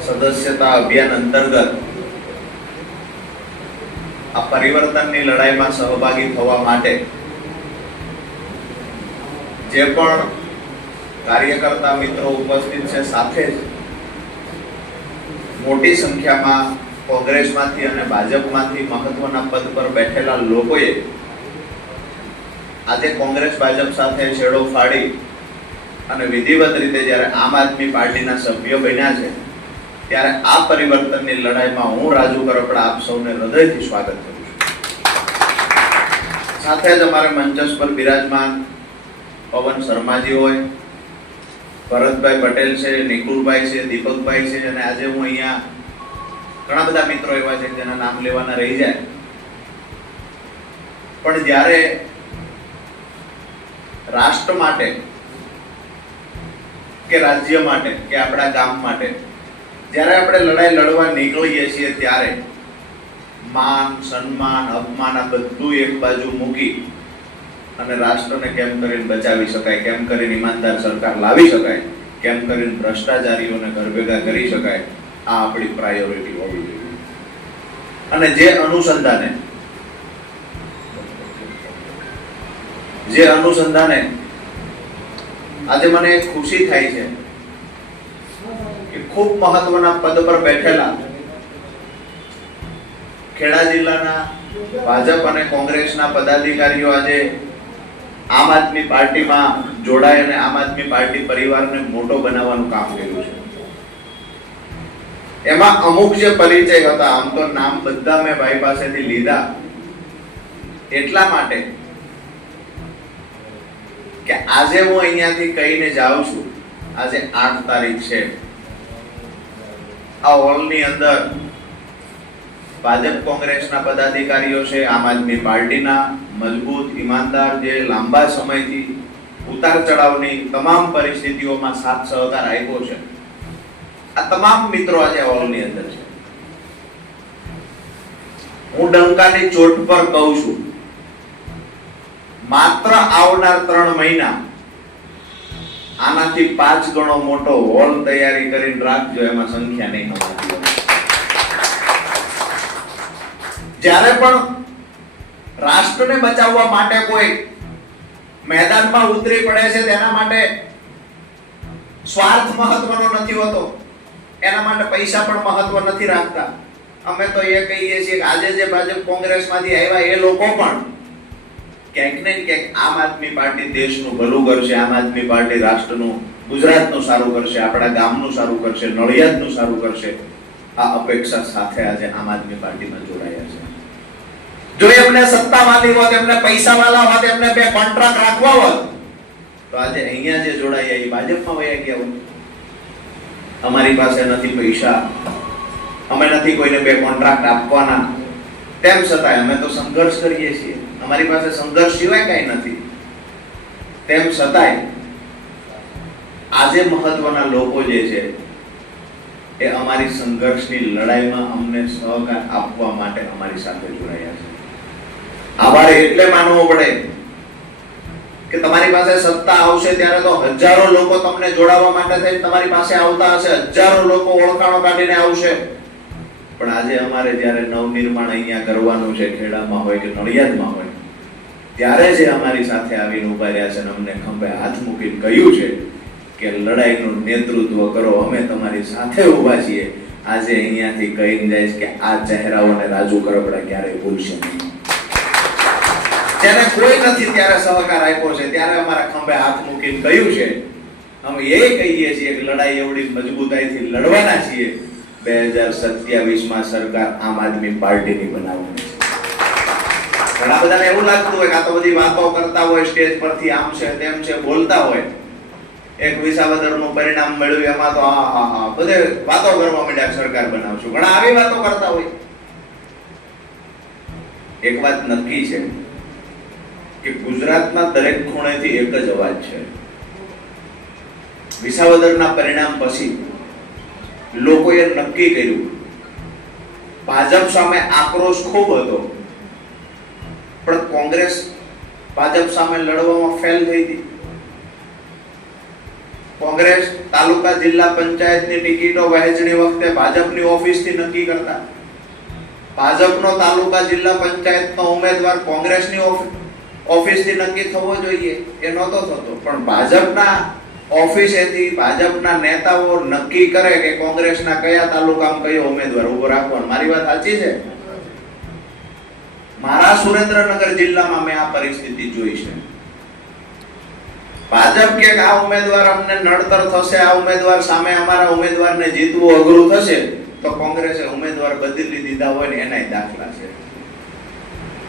સદસ્યતા અભિયાન અંતર્ગત આ પરિવર્તનની લડાઈમાં સહભાગી થવા માટે જે પણ કાર્યકર્તા મિત્રો ઉપસ્થિત છે, સાથે જ મોટી સંખ્યામાં કોંગ્રેસમાંથી અને ભાજપમાંથી મહત્વના પદ પર બેઠેલા લોકોએ આજે કોંગ્રેસ ભાજપ સાથે છેડો ફાડી અને વિધિવત રીતે જ્યારે આમ આદમી પાર્ટીના સભ્યો બન્યા છે, ત્યારે આ પરિવર્તનની લડાઈમાં હું રાજુ કરપડા આપ સૌને હૃદયથી સ્વાગત કરું છું. સાથે જ અમારે મંચસ પર બિરાજમાન પવન શર્માજી હોય, ભરતભાઈ પટેલ છે, નિકુલભાઈ છે, દીપકભાઈ છે, અને આજે હું અહીંયા ઘણા બધા મિત્રો એવા છે જેના નામ લેવાના રહી જાય. પણ જ્યારે રાષ્ટ્ર માટે કે રાજ્ય માટે, કે આપણા ગામ માટે. જ્યારે આપણે લડાઈ લડવા નીકળીએ છીએ ત્યારે માન, સન્માન, અપમાન આ બધું એક બાજુ મૂકી અને રાષ્ટ્રને કેમ કરીને બચાવી શકાય, કેમ કરીને ઈમાનદાર સરકાર લાવી શકાય, કેમ કરીને ભ્રષ્ટાચારીઓને ઘર ભેગા કરી શકાય, આ આપણી પ્રાયોરિટી હોવી જોઈએ. અને જે અનુસંધાને જે અનુસંધાને આજે મને ખુશી થાય છે કે ખૂબ મહત્વના પદ પર બેઠેલા ખેડા જિલ્લાના ભાજપ અને કોંગ્રેસના પદાધિકારીઓ આજે આમ આદમી પાર્ટીમાં જોડાય અને આમ આદમી પાર્ટી પરિવારને મોટો બનાવવાનું કામ કર્યું છે. એમાં અમુક જે પરિચય હતા, આમ તો નામ બધા મેં ભાઈ પાસેથી લીધા. એટલા માટે કે આજે હું અહીંયાથી કહીને જાઉં છું, આજે આઠ તારીખ છે. આ હોલની અંદર ભાજપ કોંગ્રેસના પદાધિકારીઓ છે, આમ આદમી પાર્ટીના મજબૂત ઈમાનદાર જે લાંબા સમયથી ઉતાર ચઢાવની તમામ પરિસ્થિતિઓમાં સાથ સહકાર આપ્યો છે. આ તમામ મિત્રો આજે હોલની અંદર છે. હું ડંકાની ચોટ પર કહું છું માત્ર આવનાર ત્રણ મહિના આનાથી પાંચ ગણો મોટો હોલ તૈયારી કરીને રાખજો, એમાં સંખ્યા નહીં જ્યારે પણ રાષ્ટ્રને બચાવવા માટે કોઈ મેદાનમાં ઉતરી પડે છે, તેના માટે સ્વાર્થ મહત્વનો નથી હોતો. એના માટે પૈસા પણ મહત્વ નથી રાખતા. અમે તો એ કહીએ છીએ કે આજે જે ભાજપ કોંગ્રેસમાંથી આવ્યા, એ લોકો પણ ક્યાંક ને ક્યાંક આમ આદમી પાર્ટી દેશનું ભલું કરશે, આમ આદમી પાર્ટી રાષ્ટ્રનું, ગુજરાતનું સારું કરશે, આપણા ગામનું સારું કરશે, નડિયાદનું સારું કરશે. આ અપેક્ષા સાથે આજે આમ આદમી પાર્ટીમાં જોડાયા છે. જો એમને સત્તા વાલી હોત, એમને પૈસા વાલા હોત, એમને બે કોન્ટ્રાક્ટ રાખવા હોત, તો આજે અહીંયા જે જોડાયા, એ ભાજપમાં વયા ગયા હોત. અમારી પાસે નથી પૈસા. અમે નથી કોઈને બે કોન્ટ્રાક્ટ આપવાના. તેમ છતાંય અમે તો સંઘર્ષ કરીએ છીએ. અમારી પાસે સંઘર્ષ સિવાય કઈ નથી. તેમ છતાંય આજે મહત્વના લોકો જે છે, એ અમારી સંઘર્ષની લડાઈમાં અમને સહકાર આપવા માટે અમારી સાથે જોડાયા છે. આભાર એટલે માનવો પડે કે તમારી પાસે સત્તા આવશે ત્યારે તો હજારો લોકો તમને જોડાવા માટે થઈ તમારી પાસે આવતા હશે. હજારો લોકો ઓળખાણો કાઢીને આવશે. પણ આજે અમારે જ્યારે નવનિર્માણ અહીંયા કરવાનું છે, ખેડામાં હોય કે નડિયાદમાં હોય, ત્યારે જે અમારી સાથે આવીને ઊભા રહ્યા છે અને અમને ખંભે હાથ મૂકીને કહ્યું છે કે લડાઈનું નેતૃત્વ કરો, અમે તમારી સાથે ઊભા છીએ. આજે અહીંયાથી કહીને જાય કે આ ચહેરાઓને રાજુ કરપડા ક્યારેય ભૂલશે નહીં. જ્યારે કોઈ નથી ત્યારે સહકાર આપ્યો છે, ત્યારે અમારા ખંભે હાથ મૂકીને કહ્યું છે, અમે એ કહીએ છીએ કે લડાઈ એવડી મજબૂતાઈથી લડવાના છીએ. બે હજાર સત્યાવીસમાં સરકાર આમ આદમી પાર્ટીની બનાવવાની છે. ઘણા બધાને એવું લાગતું હોય કે આ તો બધી વાતો કરતા હોય, સ્ટેજ પરથી આમ છે, તેમ છે, બોલતા હોય. એક વિસાવદરનું પરિણામ મળ્યું, એમાં તો હા હા હા બધે વાતો કરવા માંડ્યા સરકાર બનાવશું ઘણા આવી વાતો કરતા હોય. એક વાત નક્કી છે કે ગુજરાતના દરેક ખૂણેથી એક જ અવાજ છે. વિસાવદરના પરિણામ પછી લોકોએ નક્કી કર્યું. ભાજપ સામે આક્રોશ ખૂબ હતો. પણ કોંગ્રેસ ભાજપ સામે લડવામાં ફેલ થઈ હતી કોંગ્રેસ તાલુકા જિલ્લા પંચાયતની ટિકિટો વહેંચણી વખતે ભાજપની ઓફિસથી નક્કી કરતા. ભાજપનો તાલુકા જિલ્લા પંચાયતનો ઉમેદવાર કોંગ્રેસની ઓફિસ ઓફિસથી નક્કી થવો જોઈએ એ નહોતો થતો. પણ ભાજપના ઓફિસેથી ભાજપના નેતાઓ નક્કી કરે કે કોંગ્રેસના કયા તાલુકામાં કયો ઉમેદવાર ઊભો રાખવાનો. મારી વાત સાચી છે? મારા સુરેન્દ્રનગર જિલ્લામાં મેં આ પરિસ્થિતિ જોઈ છે. ભાજપ કે આ ઉમેદવાર અમને નડતર થશે, આ ઉમેદવાર સામે અમારા ઉમેદવારને જીતવું અઘરું થશે, તો કોંગ્રેસે ઉમેદવાર બદલી દીધા હોય ને એનાય દાખલા છે.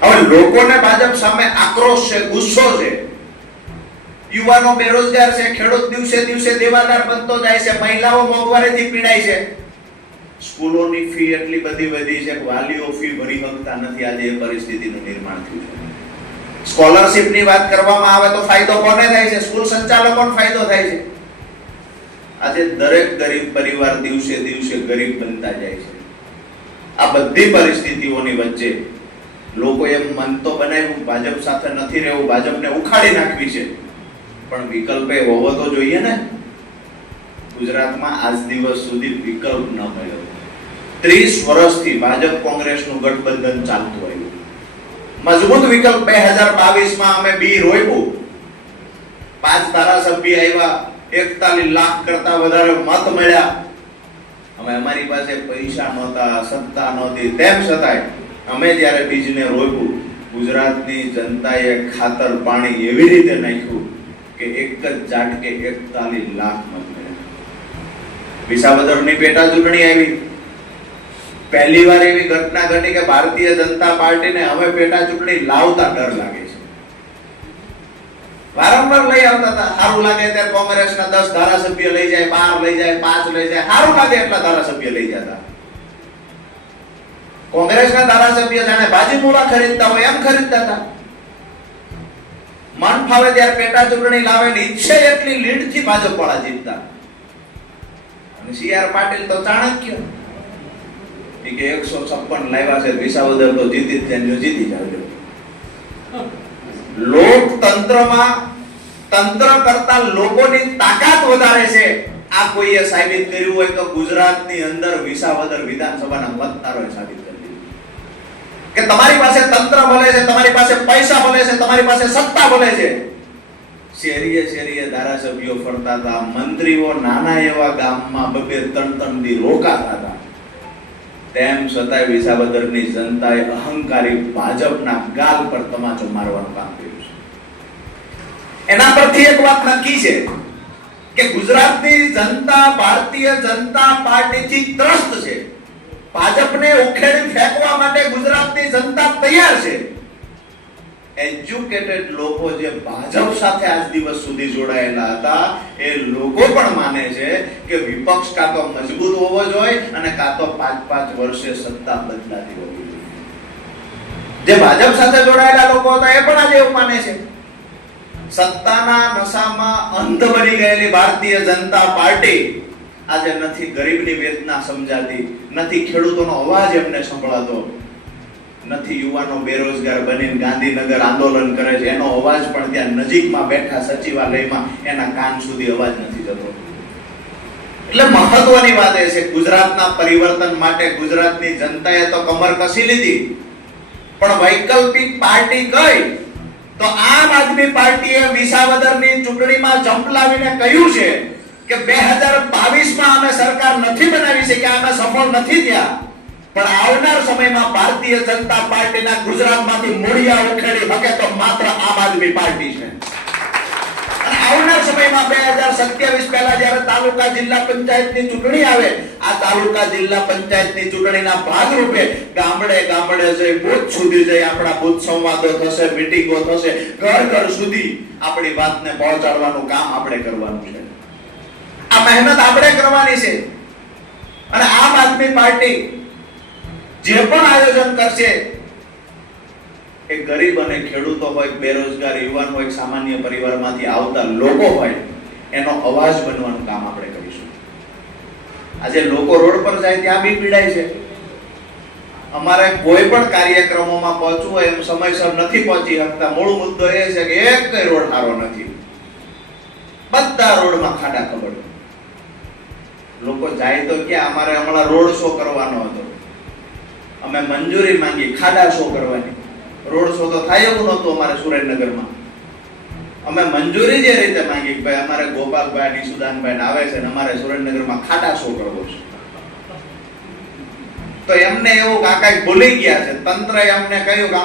હવે લોકોને ભાજપ સામે આક્રોશ છે, ગુસ્સો છે. યુવાનો બેરોજગાર છે, ખેડૂત દિવસે દિવસે દેવાદાર બનતો જાય છે, મહિલાઓ મોંઘવારીથી પીડાય છે. સ્કૂલોની ફી એટલી બધી વધી છે કે વાલીઓ ફી ભરી શકતા નથી. આજે એ પરિસ્થિતિનું નિર્માણ થયું છે. સ્કોલરશિપની વાત કરવામાં આવે તો ફાયદો કોને થાય છે? સ્કૂલ સંચાલકોને ફાયદો થાય છે. આજે દરેક ગરીબ પરિવાર દિવસે દિવસે ગરીબ બનતા જાય છે. આ બધી પરિસ્થિતિઓની વચ્ચે લોકો એમ મન તો બનાવ્યું, ભાજપ સાથે નથી રહેવું, ભાજપને ઉખાડી નાખવી છે. પણ વિકલ્પ એ હોવો તો જોઈએ ને. ગુજરાતમાં આજ દિવસ સુધી વિકલ્પ ન મળ્યો. ત્રીસ વર્ષથી ભાજપ કોંગ્રેસનું ગઠબંધન ચાલતું આવ્યું મજબૂત વિકલ્પ બે હજાર બાવીસમાં અમે બી રોપ્યું પાંચ ધારાસભ્ય આવ્યા, એકતાલીસ લાખ કરતા વધારે મત મળ્યા. અમે અમારી પાસે પૈસા નહોતા, સત્તા નહોતી. તેમ છતાંય અમે જ્યારે બીજને રોપ્યું ગુજરાતની જનતાએ ખાતર પાણી એવી રીતે નાખ્યું કે એક જ ઝાટકે એકતાલીસ લાખ મત મળ્યા. વિસાવદરની પેટા ચૂંટણી આવી. પહેલી વાર એવી ઘટના ઘટી કે ભારતીય જનતા પાર્ટીને હવે પેટા ચૂંટણી લાવતા ડર લાગે છે. વારંવાર લઈ આવતા હતા. સારું લાગે ત્યારે કોંગ્રેસના દસ ધારાસભ્ય લઈ જાય, બાર લઈ જાય, પાંચ લઈ જાય. સારું લાગે એટલા ધારાસભ્ય લઈ જતા. કોંગ્રેસના ધારાસભ્ય જાણે મૂળા ખરીદતા હોય એમ ખરીદતા હતા. મન ફાવે ત્યારે પેટા ચૂંટણી લાવે ને ઈચ્છે એટલી લીડથી ભાજપ વાળા જીતતા. અને સી આર પાટીલ તો ચાણક્ય. કે એકસો છપ્પન લાવ્યા છે, વિસાવદર તો જીતી જ જીતી જાવજો લોકતંત્રમાં તંત્ર કરતા લોકોની તાકાત વધારે છે. આ કોઈએ સાબિત કર્યું હોય તો ગુજરાતની અંદર વિસાવદર વિધાનસભાના મતદારોએ સાબિત કે તમારી પાસે તંત્ર ભલે છે, તમારી પાસે પૈસા ભલે છે, તમારી પાસે સત્તા ભલે છે. શેરીએ શેરીએ ધારાસભ્યો ફરતા હતા, મંત્રીઓ નાના એવા ગામમાં બબે ત્રણ ત્રણ દી રોકાતા હતા. તેમ છતાંય વિસાવદરની જનતાએ અહંકારી ભાજપના ગાલ પર તમાચો મારવાનું કામ કર્યું છે. એના પરથી એક વાત નક્કી છે કે ગુજરાતની જનતા, ભારતીય જનતા પાર્ટીથી ત્રસ્ત છે. ભાજપને ઉખેડી ફેંકવા માટે ગુજરાતની જનતા તૈયાર છે. એજ્યુકેટેડ લોકો જે ભાજપ સાથે આજ દિવસ સુધી જોડાયેલા હતા, એ લોકો પણ માને છે કે વિપક્ષ કાં તો મજબૂત હોવો જોઈએ અને કાં તો પાંચ પાંચ વર્ષે સત્તા બદલાતી હોવી જોઈએ. જે ભાજપ સાથે જોડાયેલા લોકો હતા, એ પણ આજે એવું માને છે. સત્તાના નશામાં અંધ બની ગયેલી ભારતીય જનતા પાર્ટી આજે નથી ગરીબની વેદના સમજાતી, નથી ખેડૂતોનો અવાજ એમને સંભળાતો. નથી યુવાનો બેરોજગાર બનીને ગાંધીનગર આંદોલન કરે છે. એનો અવાજ પણ ત્યાં નજીકમાં બેઠા સચિવાલયમાં એના કાન સુધી અવાજ નથી જતો. એટલે મહત્વની વાત એ છે, ગુજરાતના પરિવર્તન માટે ગુજરાતની જનતાએ તો કમર કસી લીધી. પણ વૈકલ્પિક પાર્ટી કઈ? તો આમ આદમી પાર્ટીએ વિસાવદરની ચૂંટણીમાં ઝંપલાવીને કહ્યું છે કે બે હજાર બાવીસમાં અમે સરકાર નથી બનાવી શક્યા અમે સફળ નથી થયા. પણ આવનાર સમયમાં ભારતીય જનતા પાર્ટીના ગુજરાતમાંથી મૂળિયા ઉખેડી શકે તો માત્ર આમ આદમી પાર્ટી છે. આવનાર સમયમાં બે હજાર સત્યાવીસ પહેલા જયારે તાલુકા જિલ્લા પંચાયતની ચૂંટણી આવે, આ તાલુકા જિલ્લા પંચાયતની ચૂંટણીના ભાગરૂપે ગામડે ગામડે જઈ બુથ સુધી જઈ આપણા બુથ સંવાદો થશે, મીટિંગો થશે, ઘર ઘર સુધી આપણી વાતને પહોંચાડવાનું કામ આપણે કરવાનું છે. મહેનત આપણે કરવાની છે. અને આમ આદમી પાર્ટી જે પણ આયોજન કરશે, એ ગરીબ અને ખેડૂતો હોય, બેરોજગાર યુવાન હોય, સામાન્ય પરિવારમાંથી આવતા લોકો હોય, એનો અવાજ બનવાનું કામ આપણે કરીશું. આજે લોકો રોડ પર જાય ત્યાં બી પીડાય છે. અમારે કોઈ પણ કાર્યક્રમોમાં પહોંચવું હોય એમ સમયસર નથી પહોંચી શકતા. મૂળ મુદ્દો એ છે કે એક રોડ સારો નથી. બધા રોડમાં ખાડા લોકો જાય તો કે અમારે હમણાં રોડ શો કરવાનો હતો. અમે મંજૂરી માંગી, ખાડા શો કરવાની. રોડ શો તો થાય એવું નહોતું અમારે સુરેન્દ્રનગરમાં. અમે મંજૂરી જે રીતે માંગી કે ભાઈ અમારે ગોપાલભાઈ નિસુદાનભાઈ આવે છે ને અમારે સુરેન્દ્રનગરમાં ખાડા શો કરવો છે. તો એમને એવું કાકા ભૂલી ગયા છે. તંત્રએ અમને કહ્યું કે